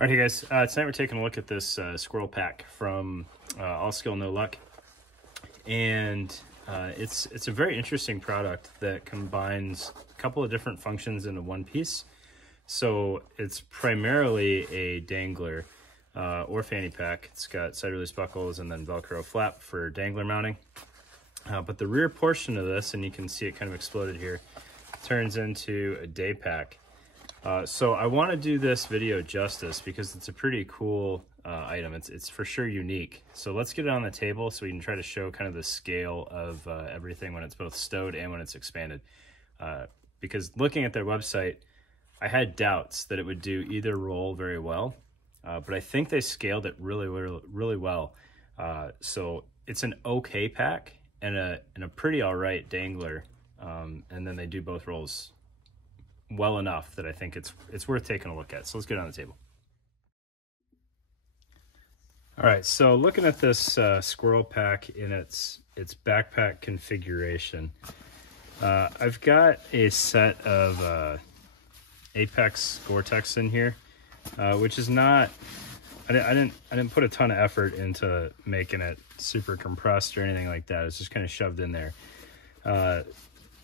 All right, hey guys, tonight we're taking a look at this Squirrel Pack from All Skill No Luck, and it's a very interesting product that combines a couple of different functions into one piece. So it's primarily a dangler or fanny pack. It's got side release buckles and then Velcro flap for dangler mounting. But the rear portion of this, and you can see it kind of exploded here, turns into a day pack. So I want to do this video justice because it's a pretty cool item. It's for sure unique. So let's get it on the table so we can try to show kind of the scale of everything when it's both stowed and when it's expanded. Because looking at their website, I had doubts that it would do either role very well, but I think they scaled it really well. So it's an okay pack and a pretty all right dangler, and then they do both roles well enough that I think it's worth taking a look at. So let's get it on the table. All right, so looking at this Squirrel Pack in its backpack configuration, I've got a set of Apex Gore-Tex in here, which is not, I didn't put a ton of effort into making it super compressed or anything like that. It's just kind of shoved in there.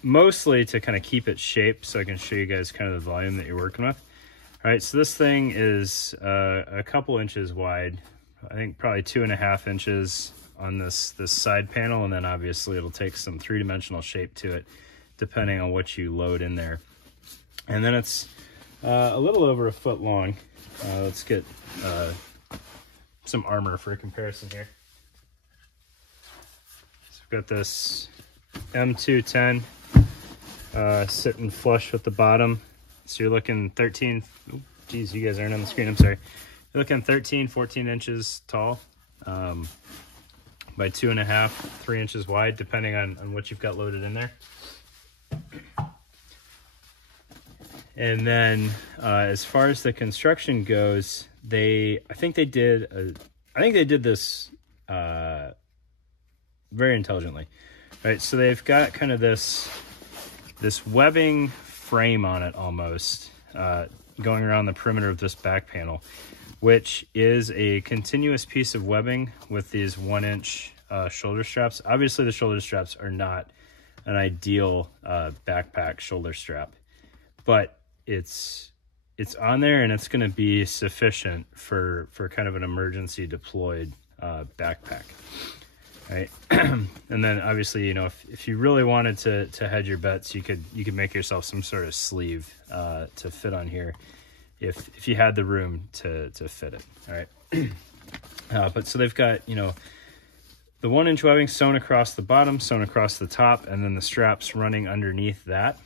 Mostly to kind of keep it shaped so I can show you guys kind of the volume that you're working with. All right, so this thing is a couple inches wide. I think probably 2.5 inches on this side panel, and then obviously it'll take some three-dimensional shape to it depending on what you load in there. And then it's a little over a foot long. Let's get some armor for a comparison here. So we've got this M210 sitting flush with the bottom. So you're looking 13, oh, geez, you guys aren't on the screen, I'm sorry. You're looking 13, 14 inches tall, by 2.5, 3 inches wide, depending on what you've got loaded in there. And then as far as the construction goes, I think they did this very intelligently. Right, so they've got kind of this webbing frame on it almost, going around the perimeter of this back panel, which is a continuous piece of webbing with these 1-inch shoulder straps. Obviously the shoulder straps are not an ideal backpack shoulder strap, but it's on there and it's going to be sufficient for kind of an emergency deployed backpack. Right. And then obviously, you know, if you really wanted to hedge your bets, you could make yourself some sort of sleeve to fit on here if you had the room to fit it. All right. But so they've got, you know, the 1-inch webbing sewn across the bottom, sewn across the top, and then the straps running underneath that.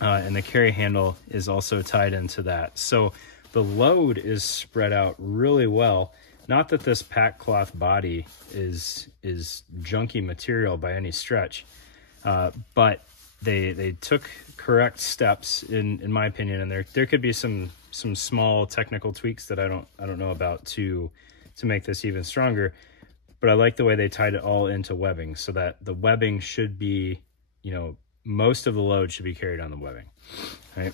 And the carry handle is also tied into that. So the load is spread out really well. Not that this pack cloth body is junky material by any stretch, but they took correct steps in my opinion, and there could be some small technical tweaks that I don't know about to make this even stronger. But I like the way they tied it all into webbing, so that the webbing should be, you know, most of the load should be carried on the webbing, right?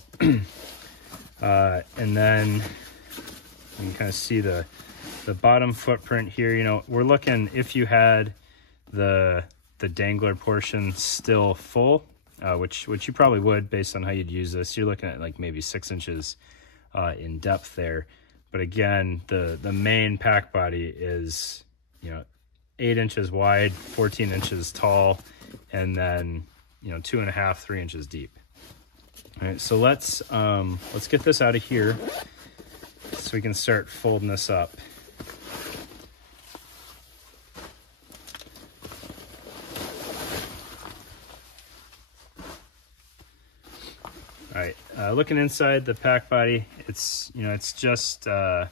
And then you can kind of see the bottom footprint here. You know, we're looking, if you had the dangler portion still full, which you probably would based on how you'd use this, you're looking at like maybe 6 inches in depth there. But again, the main pack body is, you know, 8 inches wide, 14 inches tall, and then, you know, 2.5, 3 inches deep. All right, so let's get this out of here so we can start folding this up. All right, looking inside the pack body, it's, you know, it's just the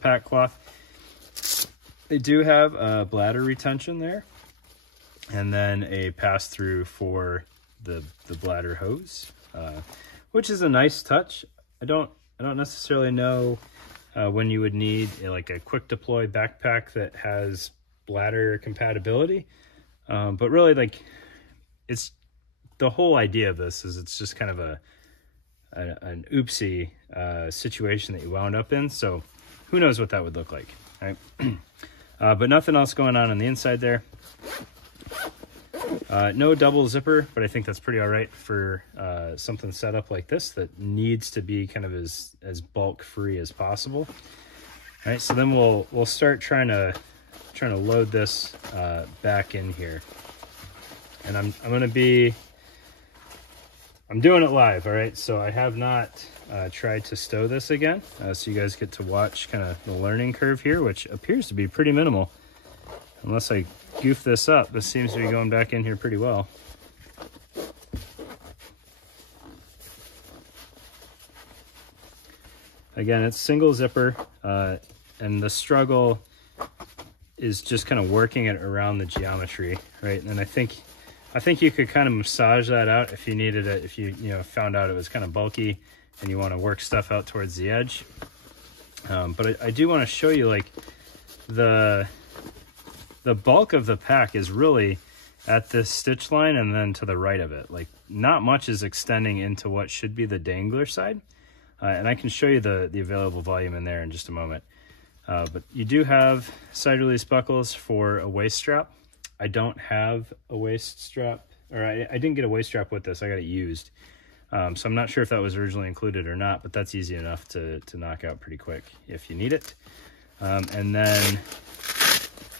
pack cloth. They do have a bladder retention there, and then a pass-through for the bladder hose, which is a nice touch. I don't necessarily know when you would need like a quick deploy backpack that has bladder compatibility, but really, like, it's the whole idea of this is it's just kind of a an oopsie situation that you wound up in. So who knows what that would look like, right? But nothing else going on the inside there. No double zipper, but I think that's pretty all right for something set up like this that needs to be kind of as bulk free as possible. All right, so then we'll start trying to load this back in here, and I'm doing it live. All right, so I have not tried to stow this again, so you guys get to watch kind of the learning curve here, which appears to be pretty minimal. Unless I goof this up, this seems to be going back in here pretty well. Again, it's single zipper, and the struggle is just kind of working it around the geometry, right? And I think you could kind of massage that out if you needed it, if you found out it was kind of bulky and you want to work stuff out towards the edge. But I do want to show you, like, the bulk of the pack is really at this stitch line and then to the right of it. Like, not much is extending into what should be the dangler side. And I can show you the available volume in there in just a moment. But you do have side release buckles for a waist strap. I don't have a waist strap, or I didn't get a waist strap with this. I got it used. So I'm not sure if that was originally included or not, but that's easy enough to knock out pretty quick if you need it. And then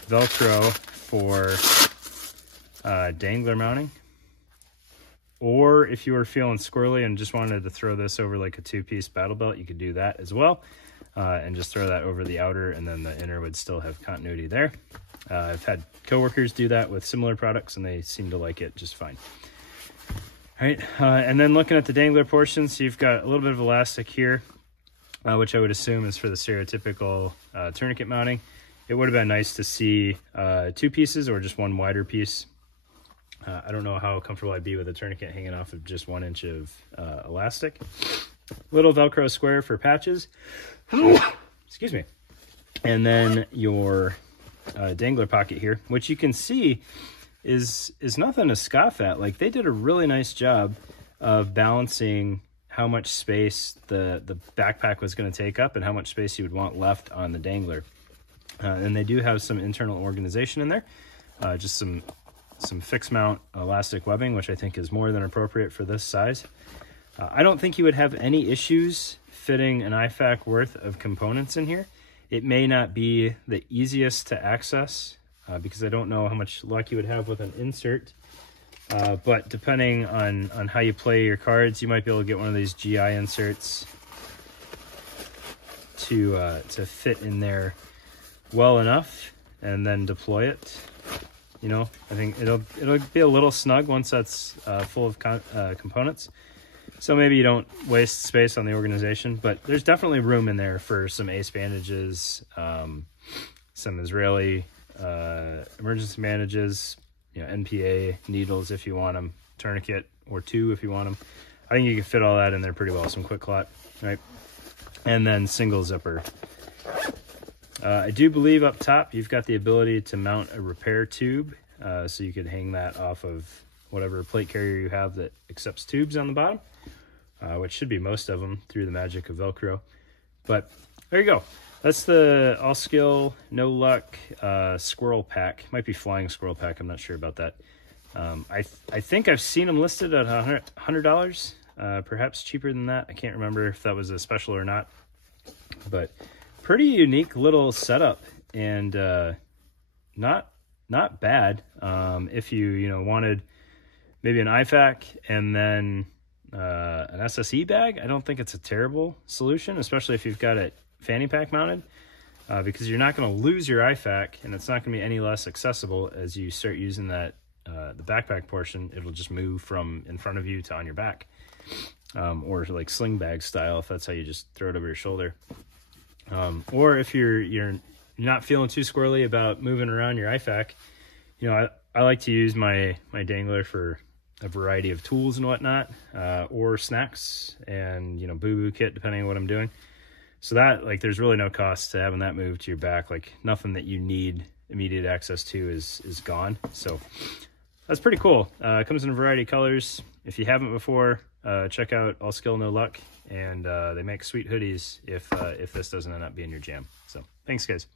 Velcro for dangler mounting. Or if you were feeling squirrely and just wanted to throw this over like a two-piece battle belt, you could do that as well. And just throw that over the outer, and then the inner would still have continuity there. I've had coworkers do that with similar products, and they seem to like it just fine. All right, and then looking at the dangler portion, so you've got a little bit of elastic here, which I would assume is for the stereotypical tourniquet mounting. It would have been nice to see two pieces or just one wider piece. I don't know how comfortable I'd be with a tourniquet hanging off of just 1 inch of elastic. Little Velcro square for patches. Excuse me. And then your dangler pocket here, which you can see is nothing to scoff at. Like, they did a really nice job of balancing how much space the backpack was going to take up and how much space you would want left on the dangler. And they do have some internal organization in there, just some fixed mount elastic webbing, which I think is more than appropriate for this size. I don't think you would have any issues fitting an IFAC worth of components in here. It may not be the easiest to access because I don't know how much luck you would have with an insert. But depending on how you play your cards, you might be able to get one of these GI inserts to fit in there well enough and then deploy it. You know, I think it'll be a little snug once that's full of components. So maybe you don't waste space on the organization, but there's definitely room in there for some ace bandages, some Israeli emergency bandages, NPA needles if you want them, tourniquet or two if you want them. I think you can fit all that in there pretty well. Some quick clot, right? And then single zipper. I do believe up top you've got the ability to mount a repair tube, so you could hang that off of whatever plate carrier you have that accepts tubes on the bottom, which should be most of them through the magic of Velcro. But there you go. That's the all skill, no luck Squirrel Pack. Might be Flying Squirrel Pack. I'm not sure about that. I think I've seen them listed at $100, perhaps cheaper than that. I can't remember if that was a special or not. But pretty unique little setup, and not bad. If you wanted maybe an IFAC and then an SSE bag, I don't think it's a terrible solution, especially if you've got it fanny pack mounted, because you're not going to lose your IFAC, and it's not going to be any less accessible as you start using that the backpack portion. It'll just move from in front of you to on your back, or like sling bag style if that's how you just throw it over your shoulder. Or if you're not feeling too squirrely about moving around your IFAC, I like to use my dangler for a variety of tools and whatnot, or snacks and boo-boo kit depending on what I'm doing. So that, like, there's really no cost to having that moved to your back. Like, nothing that you need immediate access to is gone. So that's pretty cool. It comes in a variety of colors. If you haven't before, check out All Skill No Luck, and they make sweet hoodies if this doesn't end up being your jam. So thanks, guys.